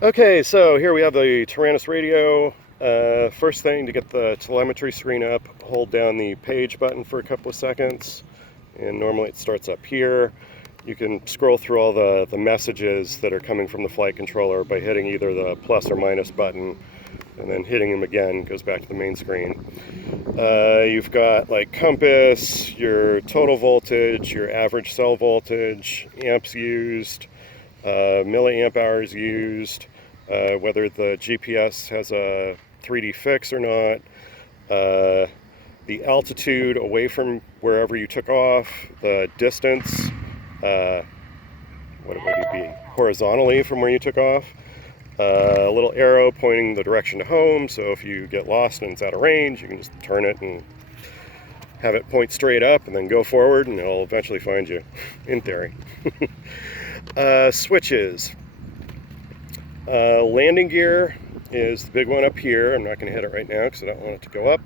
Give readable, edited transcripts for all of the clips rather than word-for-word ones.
Okay, so here we have the Tyrannus radio. First thing, to get the telemetry screen up, hold down the page button for a couple of seconds, and normally it starts up here. You can scroll through all the messages that are coming from the flight controller by hitting either the plus or minus button, and then hitting them again goes back to the main screen. You've got like compass, your total voltage, your average cell voltage, amps used, milliamp hours used, whether the GPS has a 3D fix or not, the altitude away from wherever you took off, the distance, what would it be, horizontally from where you took off, a little arrow pointing the direction to home, so if you get lost and it's out of range, you can just turn it and have it point straight up and then go forward and it'll eventually find you, in theory. Switches. Landing gear is the big one up here. I'm not going to hit it right now because I don't want it to go up.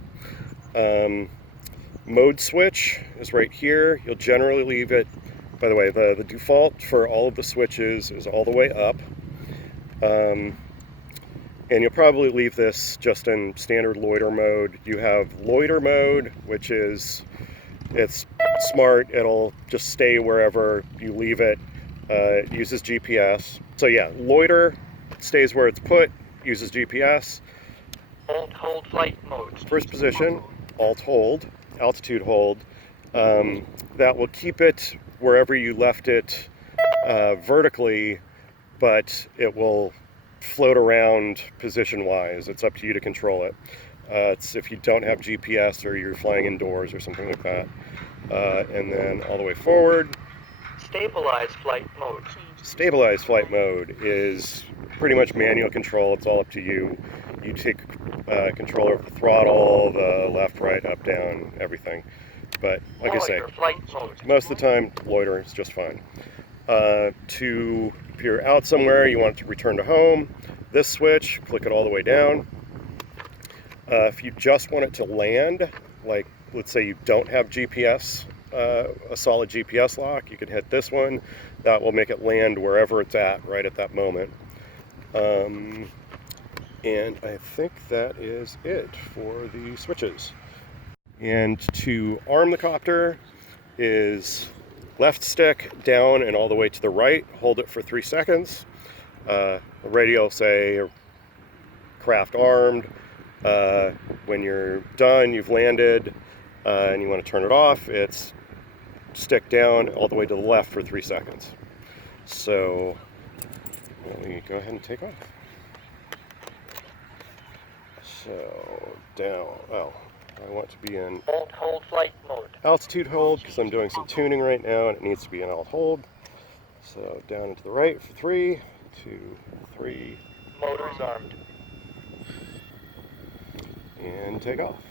Mode switch is right here. You'll generally leave it, by the way, the default for all of the switches is all the way up. And you'll probably leave this just in standard loiter mode. You have loiter mode, which is, it's smart. It'll just stay wherever you leave it. It uses GPS. So yeah, loiter stays where it's put, uses GPS. Alt hold flight mode. First position, alt hold, altitude hold. That will keep it wherever you left it vertically, but it will float around position-wise. It's up to you to control it. It's if you don't have GPS or you're flying indoors or something like that. And then all the way forward. Stabilize flight mode. Stabilize flight mode is pretty much manual control. It's all up to you. You take control over the throttle, the left, right, up, down, everything. But like I say, flight mode. most of the time, loiter is just fine. If you're out somewhere, you want it to return to home, this switch, click it all the way down. If you just want it to land, like let's say you don't have GPS, a solid GPS lock, you can hit this one. That will make it land wherever it's at right at that moment. And I think that is it for the switches. And to arm the copter is left stick down and all the way to the right. Hold it for 3 seconds. The radio will say craft armed. When you're done, you've landed, and you want to turn it off, it's stick down all the way to the left for 3 seconds. So let me go ahead and take off. So down, I want to be in Alt hold flight mode. altitude hold because I'm doing some tuning right now and it needs to be in alt hold. So down and to the right for 3, 2, 3. Motors armed. And take off.